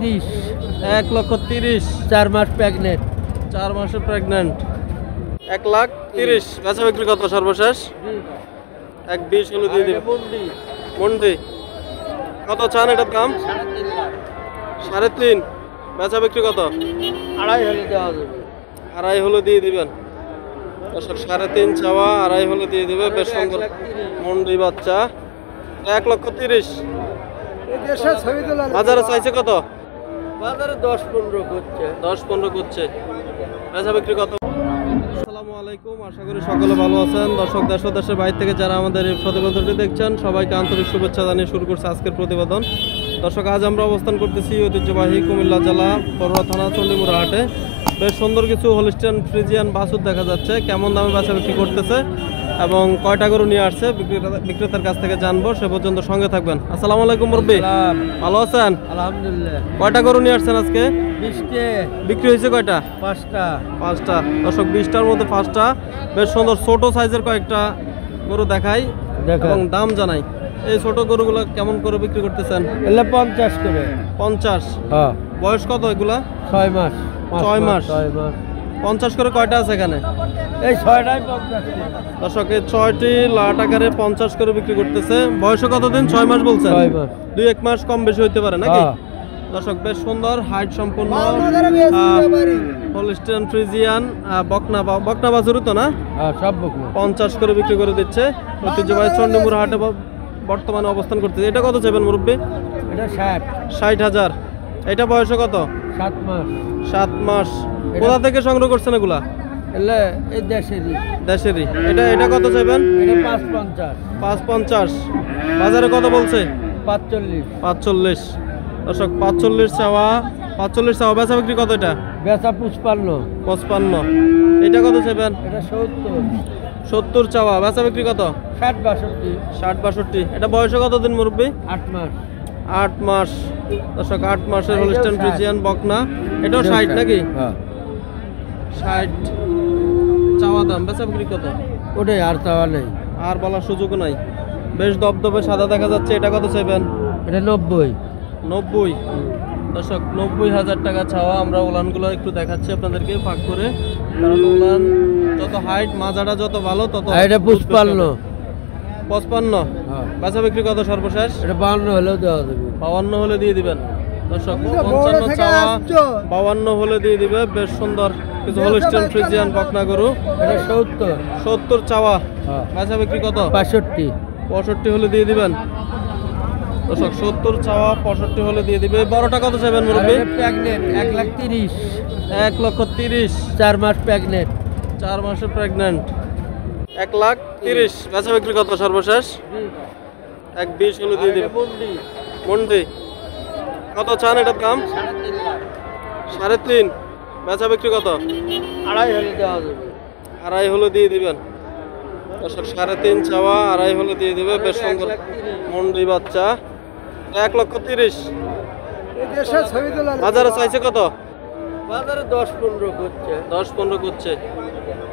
30। 1,30,000। 4 মাস pregnant. 4 মাসে pregnant. 1,30,000। বেচা বিক্রি কত সর্বশেষ? 1,20,000 হলে দিয়ে দিবে। মন্ডি কত চান এটার দাম? 3.5। বেচা বিক্রি কত? 2.5 হলে দেওয়া যাবে। 2.5 হলে দিয়ে দিবেন। 3.5 চাওয়া, 2.5 হলে দিয়ে দিবে। বেশ সুন্দর মন্ডি বাচ্চা। 1,30,000। বাজারে চাইছে কত? বাজারে 10-15 করছে। 10-15 করছে। বেচা বিক্রি কত? আসসালামু আলাইকুম, আশা করি সকলে ভালো আছেন। দর্শক দেশ ও দেশের বাইরে থেকে যারা আমাদের এই প্রতিবেদনটি দেখছেন সবাইকে আন্তরিক শুভেচ্ছা জানিয়ে শুরু করছে আজকের প্রতিবেদন। দর্শক, আজ আমরা অবস্থান করতেছি ঐতিহ্যবাহী কুমিল্লা জেলা বরুড়া থানা চণ্ডীমুড়া হাটে। বেশ সুন্দর কিছু হলিস্টিয়ান ফ্রিজিয়ান বাছুর দেখা যাচ্ছে। কেমন দামে বেচা বিক্রি করতেছে এবং কয়টা গরু নিয়ে আসছে বিক্রেতার কাছ থেকে জানবো। সে পর্যন্ত সঙ্গে থাকবেন। আসসালামু আলাইকুম মুরব্বি, ভালো আছেন? আলহামদুলিল্লাহ। কয়টা গরু নিয়ে আসছেন আজকে? 20টা। বিক্রি হয়েছে কয়টা? 5টা। 5টা। দর্শক, 20টার মধ্যে 5টা। বেশ সুন্দর ছোট সাইজের কয়েকটা গরু দেখাই এবং দাম জানাই। এই ছোট গরুগুলো কেমন করে বিক্রি করতেছেন? এলে 50 করে। 50। হ্যাঁ। বয়স কত এগুলা? 6 মাস। 6 মাস। 6 মাস। 50 করে কয়টা আছে এখানে? এই 6টাই 50 করে। দর্শক, এই 6টি লাট আকারে 50 করে বিক্রি করতেছে। বয়সে কতদিন? 6 মাস বলছেন? 6 মাস। 2-1 মাস কম বেশি হইতে পারে নাকি? হ্যাঁ। দর্শক, বেশ সুন্দর হাইট সম্পূর্ণ হলিস্টিয়ান ফ্রিজিয়ান বকনা বাছুর তো না? হ্যাঁ, সব বকনা। 50 করে বিক্রি করে দিচ্ছে। ঐতিহ্যবাহী চণ্ডীমুড়া হাটে বর্তমানে অবস্থান করতেছে। এটা কত চাইবেন মুরব্বী? এটা 60। 60,000। এটা বয়সে কত? 7 মাস। 7 মাস। কোথা থেকে সংগ্রহ করছেন এগুলা? এলে এই দেশেরই। দেশেরই। এটা কত চাইবেন? এটা 550। 550। বাজারে কত বলছে? 45। 45। দর্শক, 45 চাওয়া। 45 চাওয়া। বেচা বিক্রি কত এটা? বেচা 55। 55। এটা কত চাইবেন? এটা 70। 70 চাওয়া। বেচা বিক্রি কত? 60-62। 60-62। এটা বয়সে কতদিন মুরব্বী? 8 মাস। 8 মাস। দর্শক, 8 মাসের হলিস্টিয়ান ফ্রিজিয়ান বকনা। এটাও 60 নাকি? হ্যাঁ। 60 চাওয়া দাম। বেচা বিক্রি কত? ওটাই, আর চাওয়া নেই। আর বলার সুযোগও নাই। বেশ দবদবে সাদা দেখা যাচ্ছে। এটা কত চাইবেন? এটা 90। 90। দর্শক, 90,000 টাকা চাওয়া। আমরা উলানগুলো একটু দেখাচ্ছি আপনাদেরকে ফাঁক করে, কারণ উলান যত হাইট মাজাটা যত ভালো তত। এটা 55। 55। হ্যাঁ। বেচা বিক্রি কত সর্বশেষ? এটা 52 হলেও দেওয়া যাবে। 52 হলে দিয়ে দিবেন। দর্শক, 55 চাওয়া, 52 হলে দিয়ে দিবে। বেশ সুন্দর কিছু হলিস্টিয়ান ফ্রিজিয়ান বকনা গরু। এটা 70। 70 চাওয়া। হ্যাঁ। বেচা বিক্রি কত? 65। 65 হলে দিয়ে দিবেন। দর্শক, 70 চাওয়া, 65 হলে দিয়ে দিবে। বড়টা কত চাইবেন মুরব্বী? প্রেগনেন্ট 1,30,000। 1,30,000। 4 মাস প্রেগনেন্ট। 4 মাসে প্রেগনেন্ট। 1,30,000। বেচা বিক্রি কত সর্বশেষ? 1,20,000 হলে দিয়ে দিবে। মন্ডি কত চান এটার দাম? 3.5। বেচা বিক্রি কত? 2.5 হলে দেওয়া যাবে। 2.5 হলে দিয়ে দিবেন। দর্শক, 3.5 চাওয়া, 2.5 হলে দিয়ে দিবে। বেশ সুন্দর মন্ডি বাচ্চা। 1,30,000। বাজারে চাইছে কত? বাজারে 10-15 করছে। 10-15 করছে।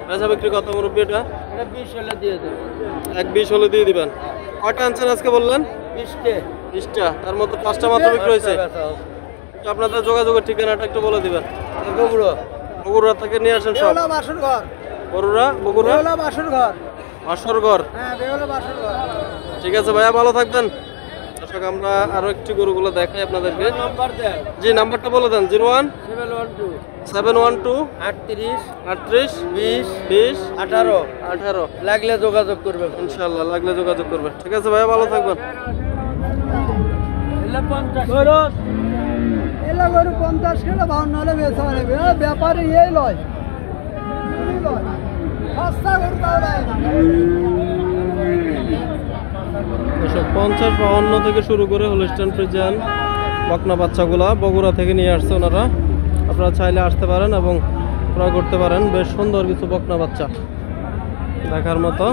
বেচা বিক্রি কত মুরব্বী এটা? এটা 20 হলে দিয়ে দেবে। 1,20,000 হলে দিয়ে দিবেন। কয়টা আনছেন আজকে বললেন? 20টা। 20টা। তার মধ্যে 5টা মাত্র বিক্রি হয়েছে। আপনাদের যোগাযোগের ঠিকানাটা একটু বলে দিবেন। বগুড়া থেকে নিয়ে আসেন সব? বগুড়া বাসরঘর। ঠিক আছে ভাইয়া, ভালো থাকবেন। দর্শক, আমরা আরো একটি গরুগুলো দেখাই আপনাদেরকে। জি, নাম্বারটা বলে দেন। 01 712 38 20 18। লাগলে যোগাযোগ করবে। ইনশাআল্লাহ লাগলে যোগাযোগ করবেন। ঠিক আছে ভাইয়া, ভালো থাকবেন। 50 কিলো 52 হলে বেচা নেবে। ব্যাপারে এই লয়। দর্শক, 50-52 থেকে শুরু করে হলিস্টিয়ান ফ্রিজিয়ান বকনা বাচ্চাগুলা বগুড়া থেকে নিয়ে আসছে ওনারা। আপনারা চাইলে আসতে পারেন এবং ক্রয় করতে পারেন। বেশ সুন্দর কিছু বকনা বাচ্চা দেখার মতো।